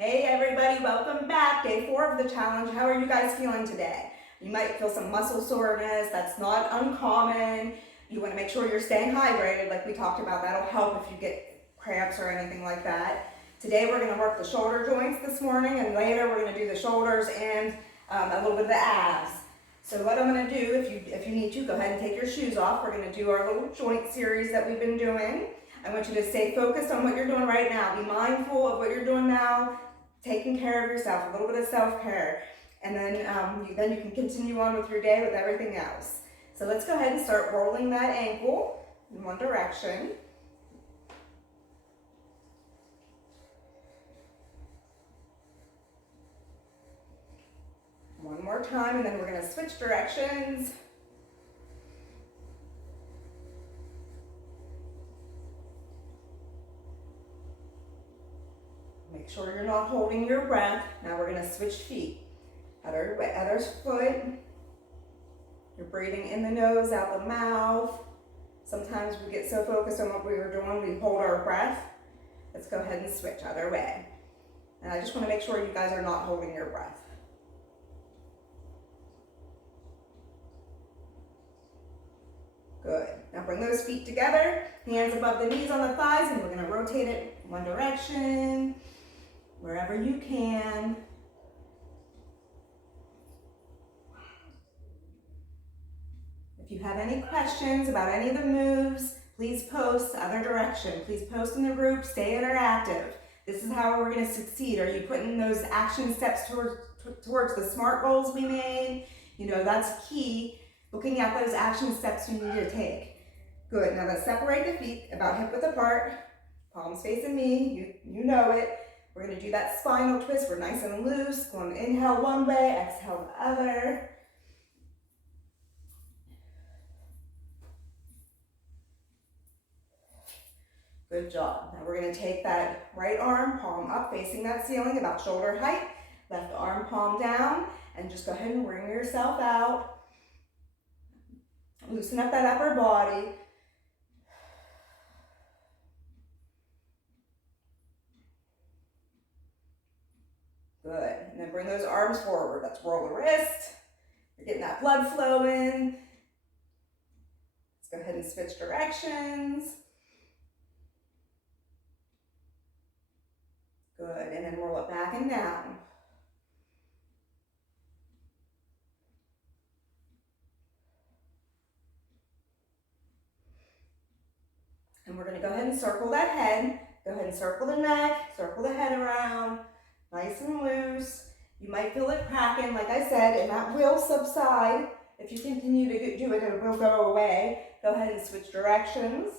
Hey everybody, welcome back. Day 4 of the challenge. How are you guys feeling today? You might feel some muscle soreness. That's not uncommon. You want to make sure you're staying hydrated like we talked about. That'll help if you get cramps or anything like that. Today we're going to work the shoulder joints this morning, and later we're going to do the shoulders and a little bit of the abs. So what I'm going to do, if you need to, go ahead and take your shoes off. We're going to do our little joint series that we've been doing. I want you to stay focused on what you're doing right now. Be mindful of what you're doing now. Taking care of yourself, a little bit of self-care, and then you can continue on with your day with everything else. So let's go ahead and start rolling that ankle in one direction. One more time, and then we're going to switch directions. Make sure you're not holding your breath. Now we're going to switch feet. Other foot. You're breathing in the nose, out the mouth. Sometimes we get so focused on what we were doing, we hold our breath. Let's go ahead and switch other way. And I just want to make sure you guys are not holding your breath. Good. Now bring those feet together, hands above the knees on the thighs, and we're going to rotate it one direction, wherever you can. If you have any questions about any of the moves, please post other direction. Please post in the group, stay interactive. This is how we're going to succeed. Are you putting those action steps towards the SMART goals we made? You know, that's key. Looking at those action steps you need to take. Good. Now let's separate the feet about hip width apart. Palms facing me. You know it. We're going to do that spinal twist. We're nice and loose. Going to inhale one way, exhale the other. Good job. Now we're going to take that right arm, palm up, facing that ceiling, about shoulder height. Left arm, palm down, and just go ahead and wring yourself out. Loosen up that upper body. Good. And then bring those arms forward. Let's roll the wrist. You're getting that blood flowing. Let's go ahead and switch directions. Good. And then roll it back and down. And we're going to go ahead and circle that head. Go ahead and circle the neck, circle the head around. Nice and loose. You might feel it cracking, like I said, and that will subside. If you continue to do it, it will go away. Go ahead and switch directions.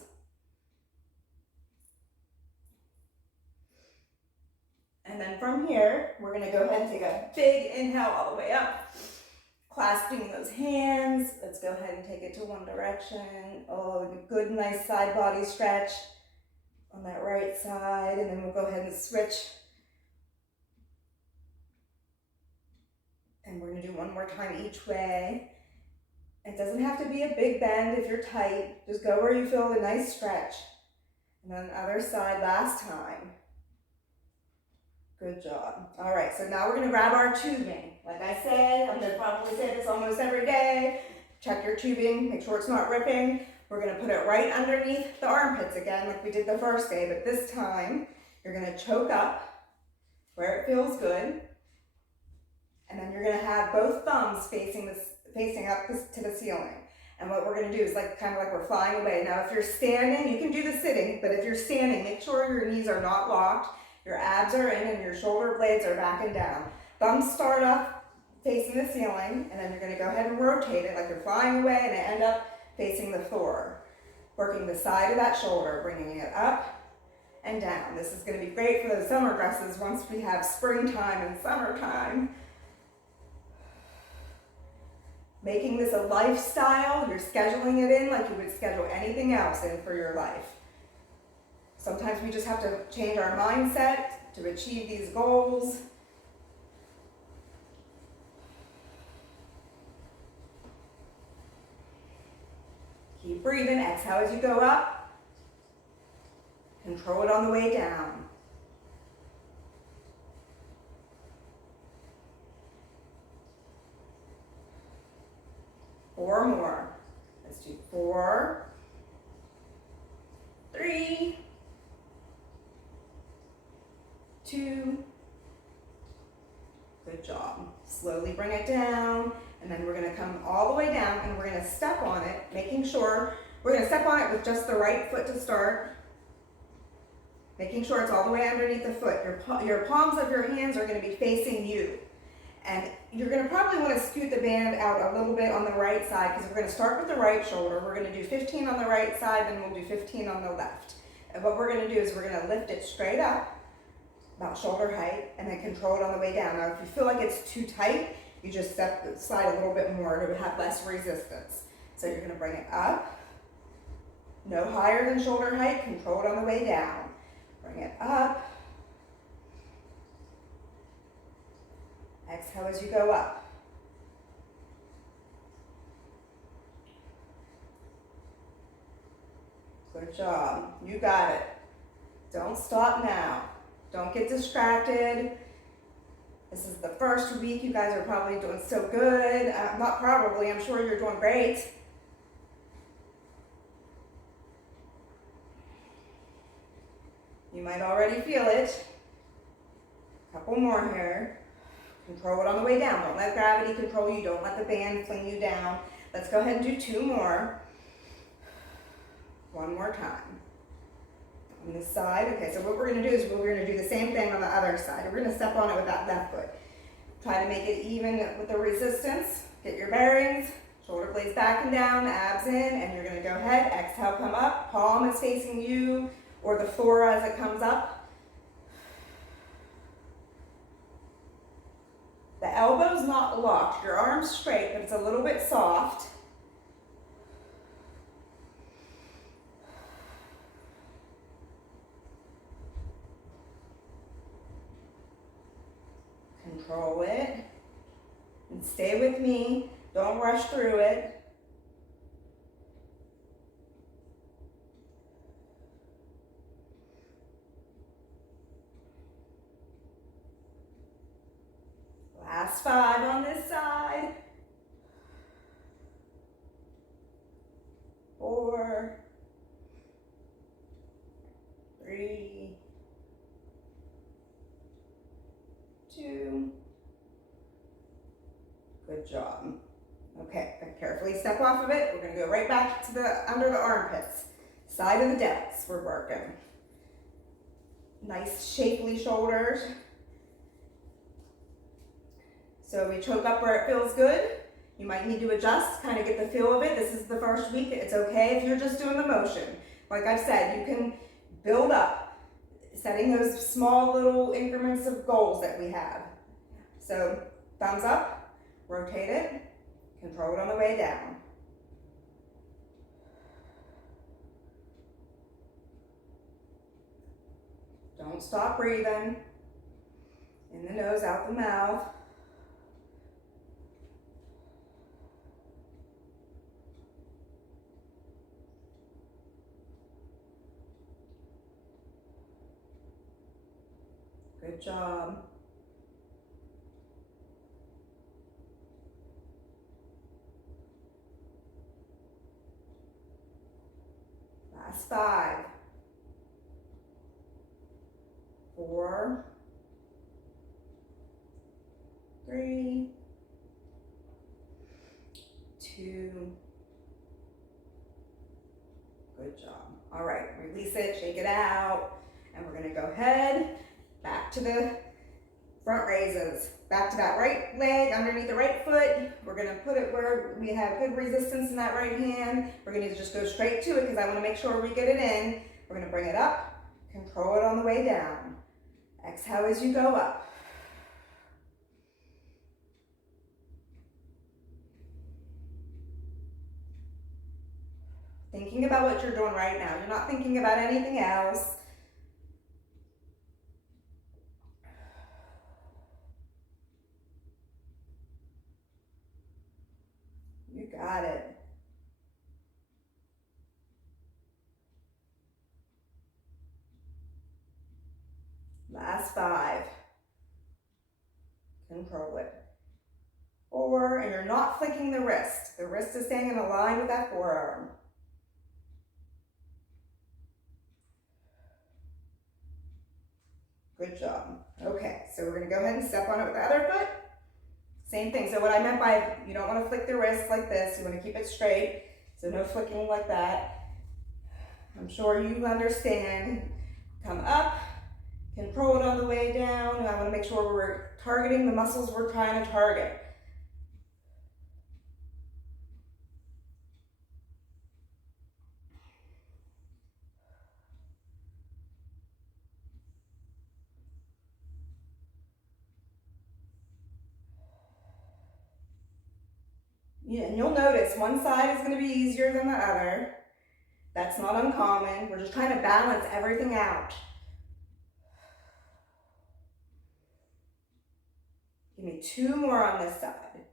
And then from here, we're going to go ahead and take a big inhale all the way up. Clasping those hands. Let's go ahead and take it to one direction. Oh, good, nice side body stretch on that right side. And then we'll go ahead and switch. And we're going to do one more time each way. It doesn't have to be a big bend if you're tight. Just go where you feel a nice stretch. And then other side last time. Good job. All right, so now we're going to grab our tubing. Like I said, I'm going to probably say this almost every day. Check your tubing, make sure it's not ripping. We're going to put it right underneath the armpits again like we did the first day, but this time you're going to choke up where it feels good. And then you're going to have both thumbs facing up to the ceiling. And what we're going to do is kind of like we're flying away. Now, if you're standing, you can do the sitting, but if you're standing, make sure your knees are not locked, your abs are in, and your shoulder blades are back and down. Thumbs start up facing the ceiling, and then you're going to go ahead and rotate it like you're flying away and end up facing the floor. Working the side of that shoulder, bringing it up and down. This is going to be great for those summer dresses once we have springtime and summertime. Making this a lifestyle, you're scheduling it in like you would schedule anything else in for your life. Sometimes we just have to change our mindset to achieve these goals. Keep breathing. Exhale as you go up. Control it on the way down. 4 more. Let's do 4, 3, 2. Good job. Slowly bring it down, and then we're gonna come all the way down and we're gonna step on it, making sure we're gonna step on it with just the right foot to start, making sure it's all the way underneath the foot. Your palms of your hands are gonna be facing you. And you're gonna probably wanna scoot the band out a little bit on the right side because we're gonna start with the right shoulder. We're gonna do 15 on the right side, then we'll do 15 on the left. And what we're gonna do is we're gonna lift it straight up, about shoulder height, and then control it on the way down. Now, if you feel like it's too tight, you just slide a little bit more to have less resistance. So you're gonna bring it up, no higher than shoulder height, control it on the way down. Bring it up. Exhale as you go up. Good job. You got it. Don't stop now. Don't get distracted. This is the first week. You guys are probably doing so good. Not probably, I'm sure you're doing great. You might already feel it. A couple more here. Control it on the way down. Don't let gravity control you. Don't let the band fling you down. Let's go ahead and do 2 more. One more time. On this side. Okay, so what we're going to do is we're going to do the same thing on the other side. We're going to step on it with that left foot. Try to make it even with the resistance. Get your bearings. Shoulder blades back and down, abs in, and you're going to go ahead. Exhale, come up. Palm is facing you or the floor as it comes up. The elbow's not locked. Your arm's straight, but it's a little bit soft. Control it. And stay with me. Don't rush through it. Last 5 on this side. 4, 3, 2. Good job. Okay, carefully step off of it. We're going to go right back to the under the armpits. Side of the delts we're working. Nice shapely shoulders. So we choke up where it feels good. You might need to adjust, kind of get the feel of it. This is the first week. It's okay if you're just doing the motion. Like I've said, you can build up, setting those small little increments of goals that we have. So thumbs up, rotate it, control it on the way down. Don't stop breathing. In the nose, out the mouth. Good job. Last 5. 4, 3, 2. Good job. All right, release it, shake it out, and we're gonna go ahead back to the front raises. Back to that right leg underneath the right foot. We're gonna put it where we have good resistance in that right hand. We're gonna just go straight to it because I wanna make sure we get it in. We're gonna bring it up, control it on the way down. Exhale as you go up. Thinking about what you're doing right now. You're not thinking about anything else. You got it. Last 5. Control it. 4, 4, and you're not flicking the wrist. The wrist is staying in a line with that forearm. Good job. Okay, so we're gonna go ahead and step on it with the other foot. Same thing, so what I meant by you don't wanna flick the wrist like this, you wanna keep it straight, so no flicking like that. I'm sure you understand. Come up, control it on the way down. I wanna make sure we're targeting the muscles we're trying to target. Yeah, and you'll notice one side is going to be easier than the other. That's not uncommon. We're just trying to balance everything out. Give me 2 more on this side.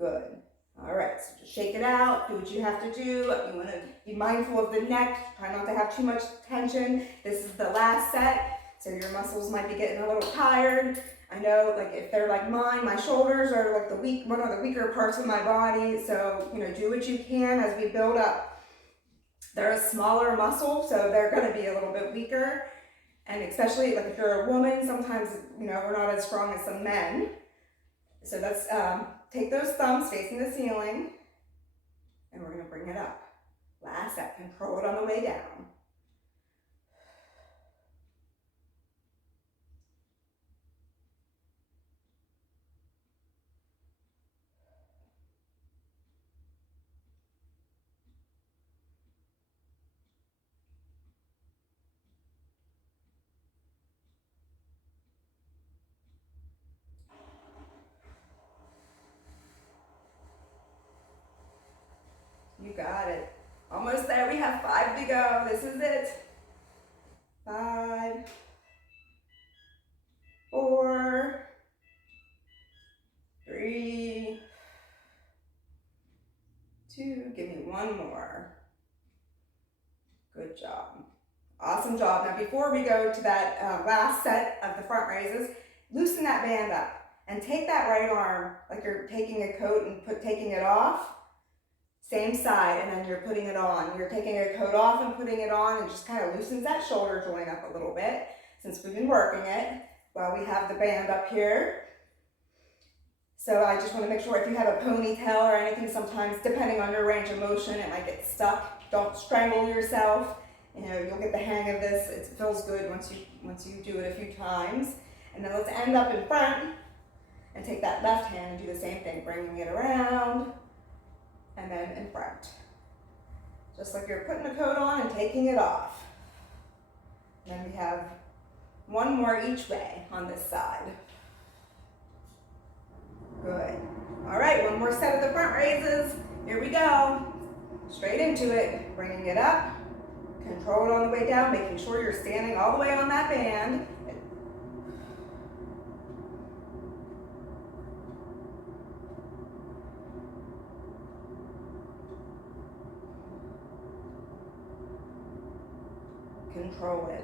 Good. All right, so just shake it out. Do what you have to do. You want to be mindful of the neck. Try not to have too much tension. This is the last set, so your muscles might be getting a little tired. I know, like, if they're like mine, my shoulders are like one of the weaker parts of my body. So, do what you can as we build up. They're a smaller muscle, so they're going to be a little bit weaker. And especially, like, if you're a woman, sometimes, we're not as strong as some men. So let's take those thumbs facing the ceiling, and we're going to bring it up. Last set, control it on the way down. You got it. Almost there. We have 5 to go. This is it. 5, 4, 3, 2. Give me 1 more. Good job. Awesome job. Now, before we go to that last set of the front raises, loosen that band up and take that right arm like you're taking a coat and taking it off. Same side, and then you're putting it on. You're taking a coat off and putting it on, and just kind of loosens that shoulder joint up a little bit since we've been working it while we have the band up here. So I just want to make sure if you have a ponytail or anything, sometimes depending on your range of motion, it might get stuck. Don't strangle yourself. You'll get the hang of this. It feels good once you do it a few times. And then let's end up in front and take that left hand and do the same thing, bringing it around. And then in front. Just like you're putting a coat on and taking it off. And then we have 1 more each way on this side. Good. All right, 1 more set of the front raises. Here we go. Straight into it, bringing it up. Control it on the way down, making sure you're standing all the way on that band. Control it.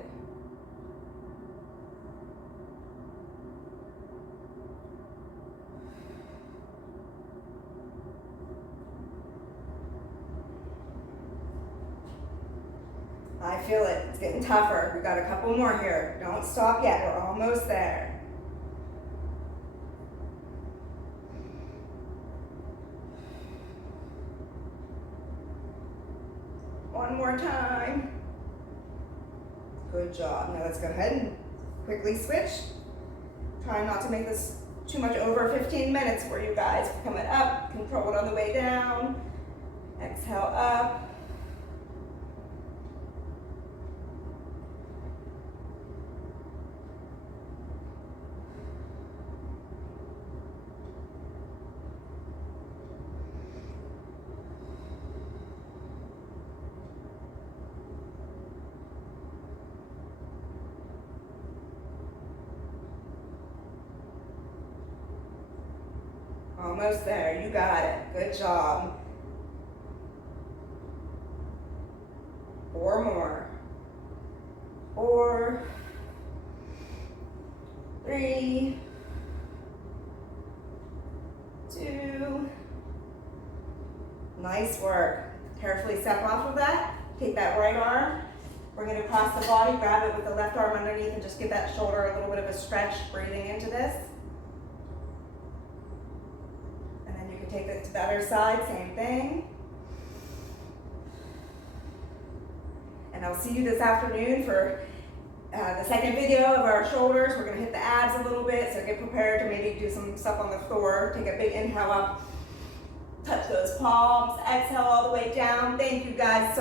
I feel it. It's getting tougher. We've got a couple more here. Don't stop yet. We're almost there. One more time. Good job. Now let's go ahead and quickly switch. Try not to make this too much over 15 minutes for you guys. Coming up, control it on the way down. Exhale up. Almost there, you got it. Good job. 4 more. 4, 3, 2. Nice work. Carefully step off of that. Take that right arm. We're going to cross the body, grab it with the left arm underneath and just give that shoulder a little bit of a stretch, breathing into this. And then you can take it to the other side, same thing. And I'll see you this afternoon for the second video of our shoulders. We're going to hit the abs a little bit, so get prepared to maybe do some stuff on the floor. Take a big inhale up, touch those palms, exhale all the way down. Thank you guys so